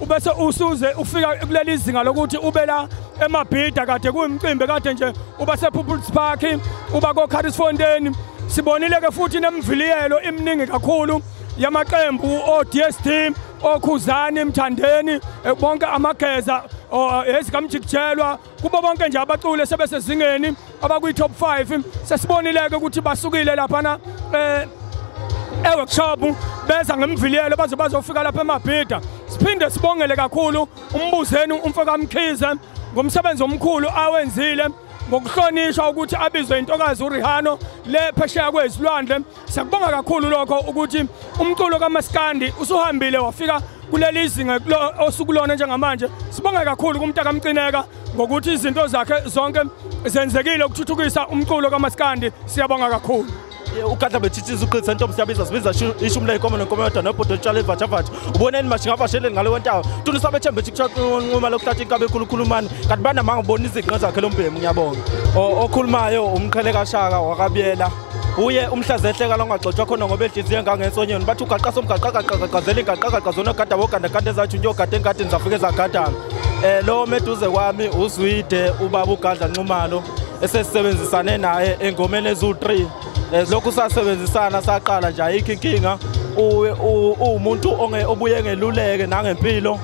Ubese usuze ufika kuleli izinga lokuthi ube la eMabhida kade kuyimicimbi kade nje uba sePeople's Park uba ko Carisfontein sibonile ke futhi nemviliyelo iminingi kakhulu yamaqembu o-DSD oKhuzani Mthandeni bonke amageza ezikamjikijelwa kubo bonke nje abacule sebesezingeni abakwi-top 5 sesibonileke ukuthi basukile laphana workshop beza ngemviliyelo bazofika lapha eMabhida. Siphinde sibongele kakhulu umbuzeni umfaka Mkhize ngomsebenzi omkhulu awenzile ngokuhlonishwa ukuthi abizwe intokazi uRihano le phesheya kwezilwandle. Sakubonga kakhulu lokho ukuthi umculo kaMaskandi usuhambile wafika kuleli izinga osukulona njengamanje. Sibonga kakhulu kumntaka Mcineka ngokuthi izinto zakhe zonke zenzekile ukuthuthukisa umculo kaMaskandi. Siyabonga kakhulu. Ukadla bethithiza uqhitha intombi siyabiza sibiza ishumi la inkomo nenkomo yodwa nebhodo etshale evatshavatha uboneni manje ngavasheleni ngale wentawo tuni sabethembe nquma lokuthatha inkabe ekhulukhulumani kanti banamanga ubona iziqinqa zakhe lombhemu ngiyabonga okhulumayo umqheleka Shaka wakabiyela uye umhlazehleka longaxoxwa khona ngoba ehliziyo engangensonyeni bathi ugaqasa umgaqaqaqaqazela ingaqaqaqazona ogada boganda ezathi nje ogada engadini zafike zagadana lo meduze kwami uZwide ubaba uGadla Nxumalo esesebenzisane naye engomeni ezu3 lokhu sasebenzisana saqala nje ayikho inkinga umuntu obuye ngeluleke nangempilo